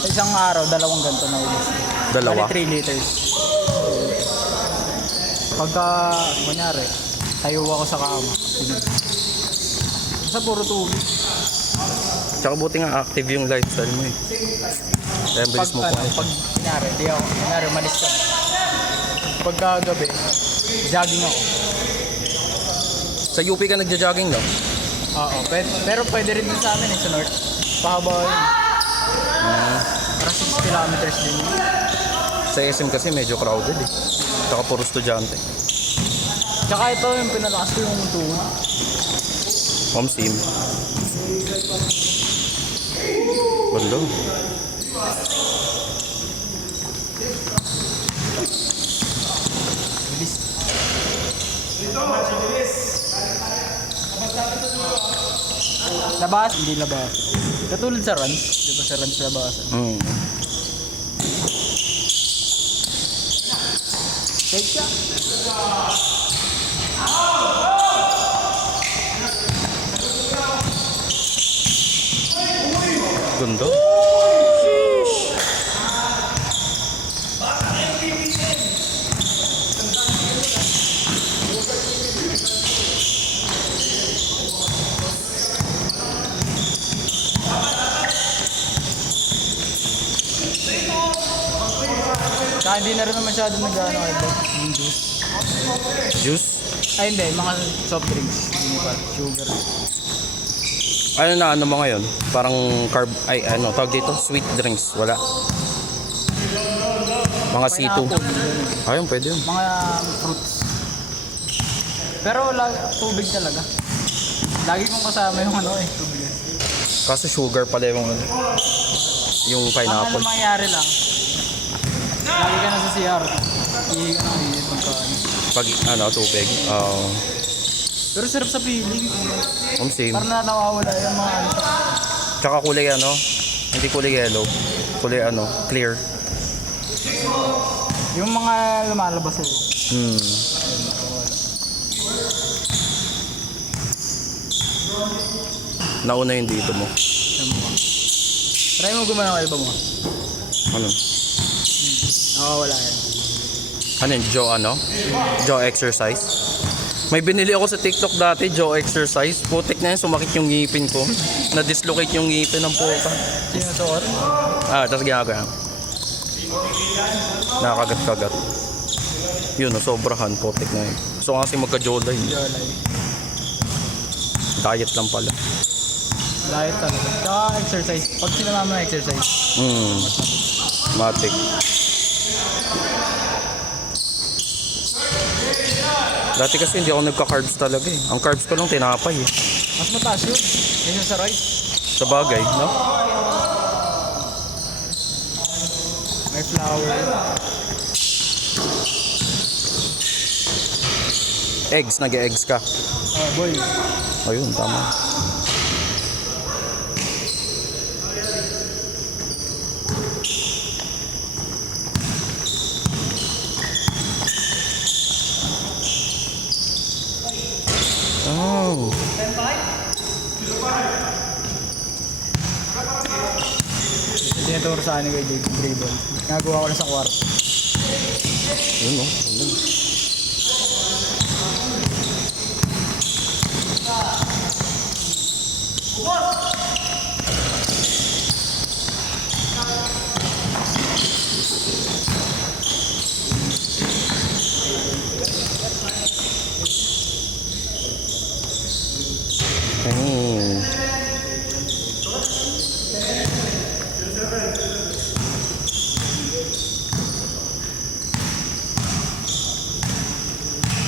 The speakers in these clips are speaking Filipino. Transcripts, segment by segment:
Sa isang araw, dalawang ganito na ubos. Dalawa? Bali 3 liters. Pagka, kunyari, tayo ako sa kama. Basta puro tubig. Tsaka buti nga active yung lifestyle mo eh. Kaya ang bilis mo Pag, pa. pag, kunyari, malis ka. Pagka gabi, jogging ako. Sa UP ka nagja-jogging no? Oo, pero pwede rin din sa amin sa north. Pahaba yun. Para 6 kilometers din yun. Sa SM kasi medyo crowded eh. Tsaka puro estudyante. Tsaka ito yung pinalakas ko yung tuhod. Home sim. Balo. Bilis. Labas, hindi labas. Katulad sa runs, di ba sa runs labasan? Take siya. Gundo. Saka hindi na rin masyado nag-ano ito. Yung juice. Juice? Ay hindi, mga soft drinks. Hindi pa, sugar. Ano na ano mo ngayon? Parang carb, ay ano, tawag dito? Sweet drinks, wala. Mga C2. Pineapple, ganun. Ayun, pwede yun. Mga fruits. Pero tubig talaga. Lagi kong kasama yung ano eh, tubig. Kaso sugar pala yung ano. Yung Ang ano pineapple. mangyari lang, lagi ka na sa CR, ihi ka na ihi pagkain. Pag ano, tubig. Pero sarap sa feeling. Same. Parang nawawala yung mga ano. Tsaka kulay ano, hindi kulay yellow. Kulay ano, clear. Yung mga lumalabas sa'yo. Nauna yung dito mo. Try mo gumana ng elbow mo. Ano? Nawawala yan. Ano yun? Joe ano? Joe exercise? May binili ako sa TikTok dati, Joe exercise. Putik na yun, sumakit yung ngipin ko. Na-dislocate yung ngipin ng puta. Sinusuot? Tapos ginagawa. Nakakagat-kagat. Yun, sobrahan, putik na yun. So kasi magka-jolay. Jolay. Diet lang pala. Diet talaga. Tsaka exercise. Pag sinama mo na exercise. Matik. Dati kasi hindi ako nagka-carbs talaga eh. Ang carbs ko lang tinapay eh. Mas mataas yun. Kaysa sa rice. Sa bagay, no? May flour. Eggs, nag-eggs ka. Boy. Ayun, tama. Oh. Tinuturo sa akin kay Jake Dribble. Nagawa ko na sa kwarto. Ayun, no? Ayun. Ayun.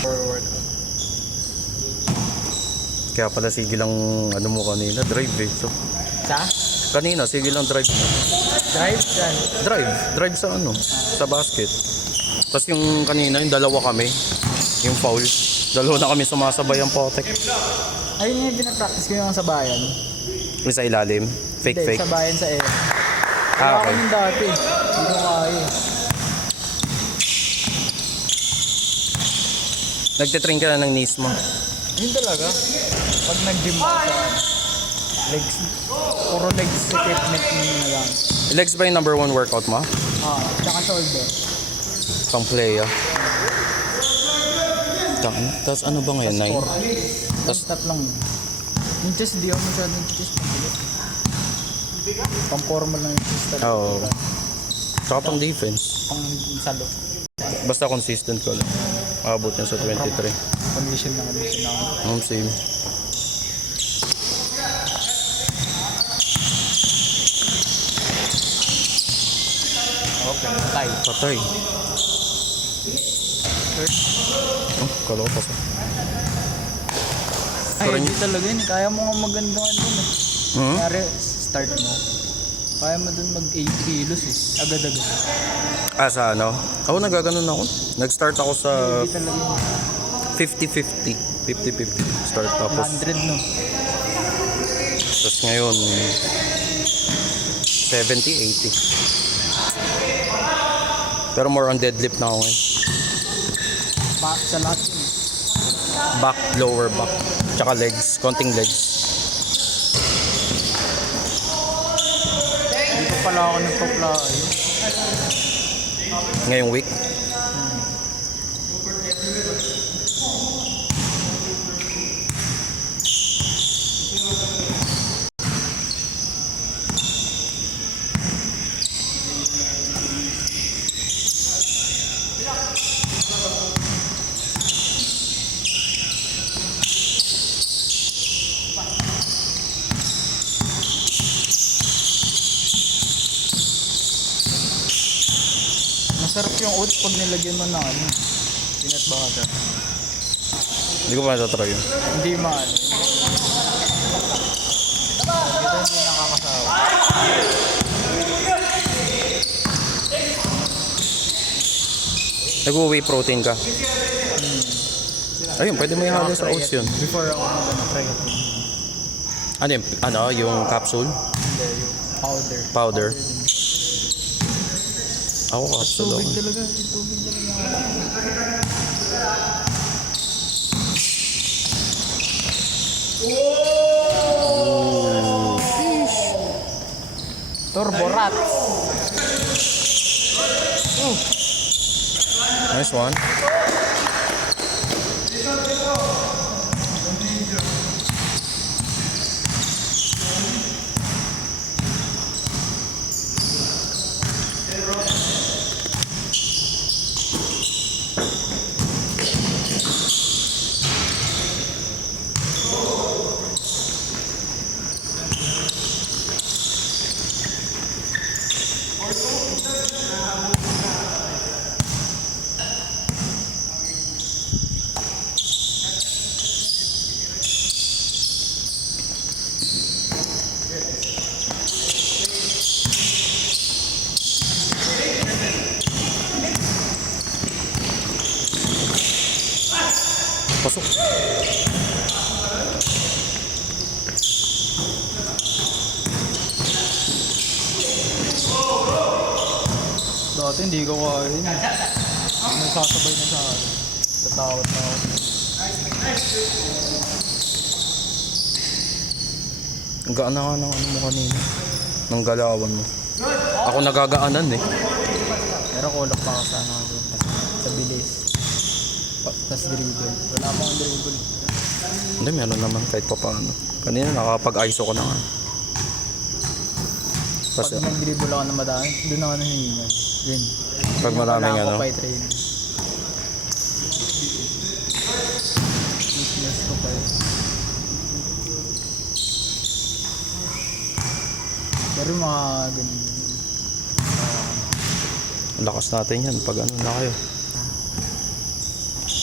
Forward. Kaya pala sige lang ano mo kanina, drive eh. So, Sa? kanina sige lang drive mo. Drive? Dyan. Drive sa ano, sa basket. Tapos yung kanina, yung dalawa kami, yung foul. Dalawa na kami sumasabay ang potek. Ayun yung pinapractice ko yung sa bayan. Yung sa ilalim, Hindi, fake. sa bayan sa air. Ah, Ako okay. yung dati. Hindi ko kaya. Nagtitrain ka na ng knees mo. Yun talaga. Pag nag-gym ako sa legs. Puro legs equipment yung ginagamit. Legs ba yung number 1 workout mo? Tsaka shoulder. Pang play ah. Tapos ano ba ngayon? 9? Tapos tatlong yun. Yung chest, di ako masyadong chest. Pang-formal lang yung chest. Oo. Tsaka pang defense. Pang salo. Basta consistent ko lang. Abot yan sa 23. Condition na. Same. Okay, tay. Patay. Oh, kala ko pa sa. Ay, Parang- hindi talaga yun. Kaya mo nga magandang ano dun eh. Hmm? Kaya start mo. Kaya mo dun mag 8 kilos eh. Agad-agad. Sa ano? Ako nagaganon ako. Nag-start ako sa Hindi talaga yun. 50-50. 50-50 start tapos 100 no. tapos ngayon 70-80. Pero more on deadlift na ako ngayon. Sa lahat yun eh. Back, lower back. Tsaka legs. Konting legs. Hindi ko pala ako nagpa-play. Ngayong week. Masarap yung oats pag nilagyan mo ng ano. Peanut butter. Hindi ko pa natatry yun. Hindi maano. Ito hindi nakakasawa. Nag-whey protein ka. Ayun, pwede mo ihalo sa oats yun. Before ako mag-try it. Ano yun? Ano? Yung capsule? Hindi, yung powder. Powder? Ako capsule ako. Tubig talaga. Tubig talaga. Turbo rat. Nice one. Pasok. Dati hindi ko kaya yun. Nagsasabay na sa akin. Tatakot na ako. Ang gaan na nga ng ano mo kanina. Ng galawan mo. Ako nagagaanan eh. Pero kulak pa ako sa ano doon. Sa bilis. Tapos dribble. Wala pa akong dribble. Hindi, meron naman kahit pa paano. Kanina nakapag-ISO ko na nga. Pag Kasi nag-dribble ako na madami, doon ako nahihingan. Yun. pag maraming Wala ano. ako pa i-train. Weakness ko pa yun. Pero yung mga ganun. Lakas natin yan pag ano na kayo.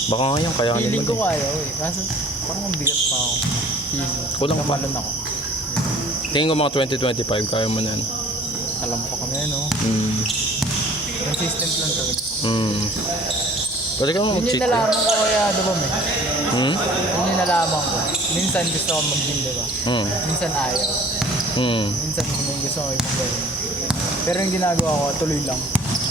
Baka ngayon kaya Feeling ko kaya ko eh. Kaso parang ang bigat pa ako. Feeling. Kulang pa. Kamalon ako. Tingin ko mga 2025 kaya mo na yan. Alam pa kami no. Consistent lang talaga. Pwede ka mo Yun yung mag-cheat. nalaman ko kaya diba may. Hmm? Yun yung nalaman ko. Minsan gusto ko mag-gym diba? Hmm. Minsan ayaw. Minsan may gusto ko ibang gawin. Pero yung ginagawa ko, tuloy lang.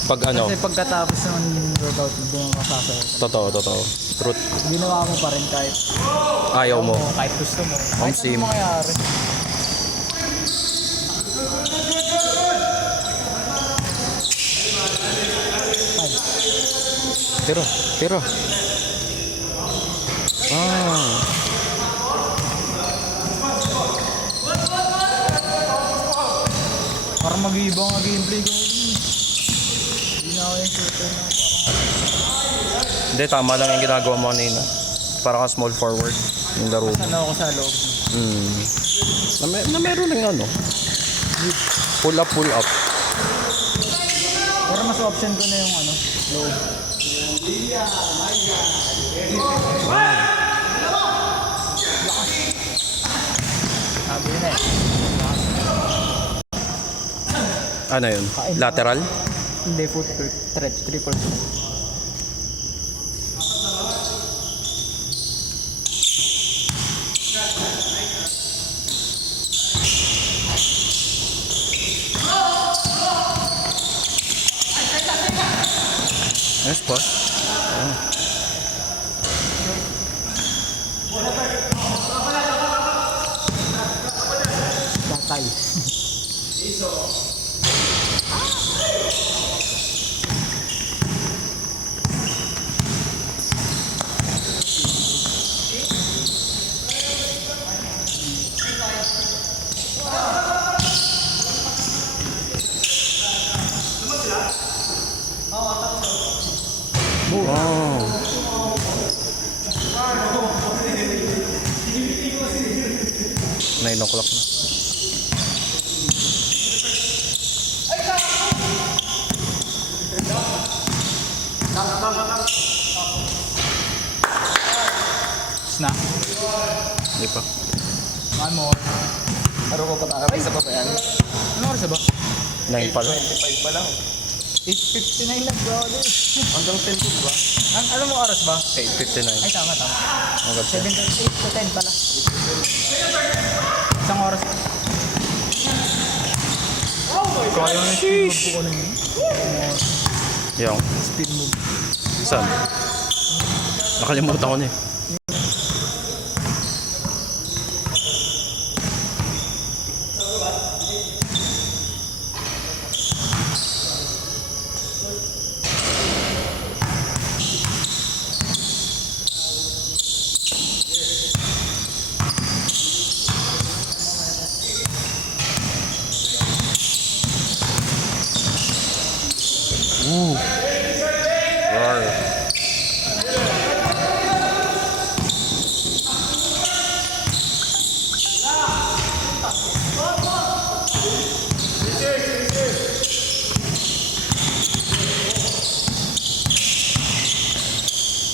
Pag ano, Kasi pagkatapos ng workout, doon ka sasaya. totoo. Truth. Ginawa mo pa rin kahit Ayaw mo. kahit gusto mo. Kahit Same. ano mangyari. Tira. Tira. Ah. Parang mag-iiba nga gameplay ko. Hindi na ako yung shooter na Hindi, tama lang yung ginagawa mo kanina. Para ka small forward yung laro mo. parang ako sa loob. Na meron ng ano. Pull up, pull up. Pero mas option ko na yung ano, loob. Sabi na eh. Ano yun? Lateral? Hindi, foot stretch, triple stretch. Nice pass. Batay. Wow. 9 o'clock na. Snap. Hindi pa. One more. Araw ko pa tayo sa pa yan. Ano oras na ba? 9 pala. 25 pa lang. 8:59 lang bro. Hanggang 10 po ba? Alam mo oras ba? 8:59. Ay tama. Hanggang 10. 7 to 8 to 10 pala. Isang oras. So ayaw na speed move ko na yun. Yung. Speed move. Saan? Nakalimutan ko na eh. Roar.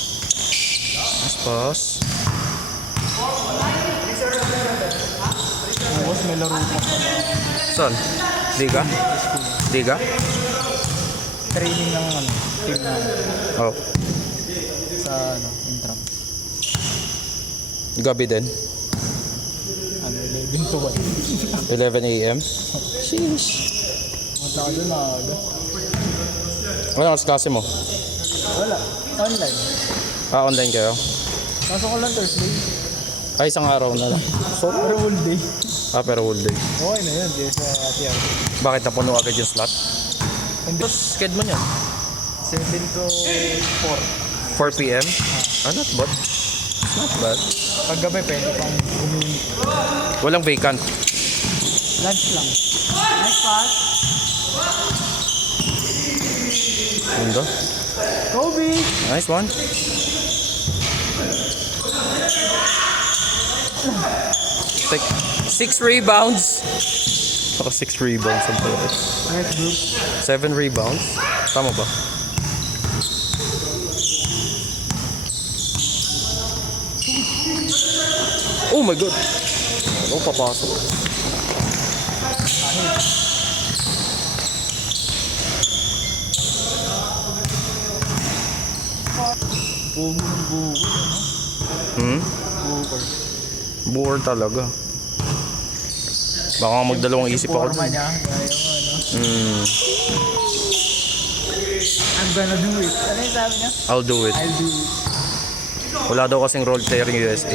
Nice pass. Tapos may laro pa sa Saan? Liga? Liga? training ng ano, team na Oh. sa ano, intram. Gabi din. Ano, 11 to 1. 11 a.m. Sheesh. Mata ka doon aga. Ano oras klase mo? Wala. Online. Online kayo? Pasok ko lang Thursday. Ay, isang araw na lang. So, Pero whole day. pero whole day. Okay na yun. Di sa ati ako. Bakit napuno agad yung slot? Hindi. Tapos, sked mo niyan. 7 to 4. 4 p.m. Not bad. Not bad. Paggabi pwede pang bumili. Walang vacant. Lunch lang. Nice pass. Ganda. Kobe! Nice one. Six rebounds. Saka 6 rebounds ang pala. Nice group. 7 rebounds. Tama ba? Oh my god. Ano papasok? Booker. Buor talaga. Baka magdalawang isip ako Forma dun. niya. Gaya mo ano. I'm gonna do it. Ano yung sabi niya? I'll do it. I'll do it. Wala daw kasing role player ng USA.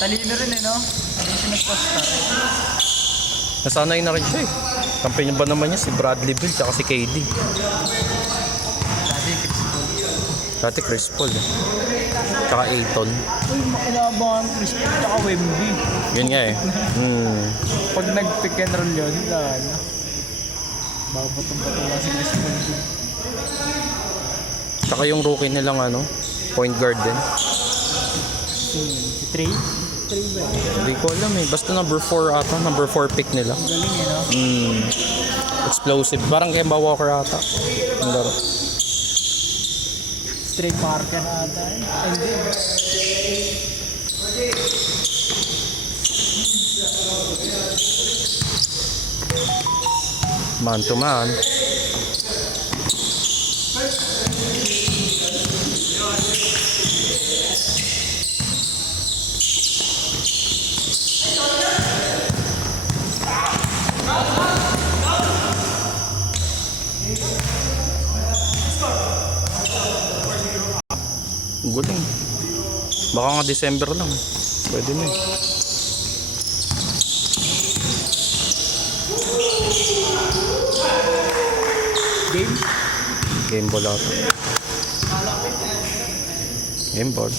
Talino rin eh no? Hindi siya nagpasta. Nasanay na rin siya eh. Kampiyon ba naman niya si Bradley Beal tsaka si KD. Dati keeps cool. Dati Chris Paul eh. Tsaka Ayton. Uy, makinabangan Chris Paul tsaka Wemby. Yun nga eh. Pag nag-pick and roll yun, ano? Babatong-bato lang si Chris Paul. Tsaka yung rookie nilang ano, point guard din. Si Trey? Trey ba? Hindi ko alam eh. Basta number 4 ata. Number 4 pick nila. Galing eh, no? Explosive. Parang Kemba Walker ata. Ang laro. Trey Parker ata eh. Hindi. Man to man. Guling. Baka nga December lang. Pwede na eh. Game? Game ball ata. Game ball.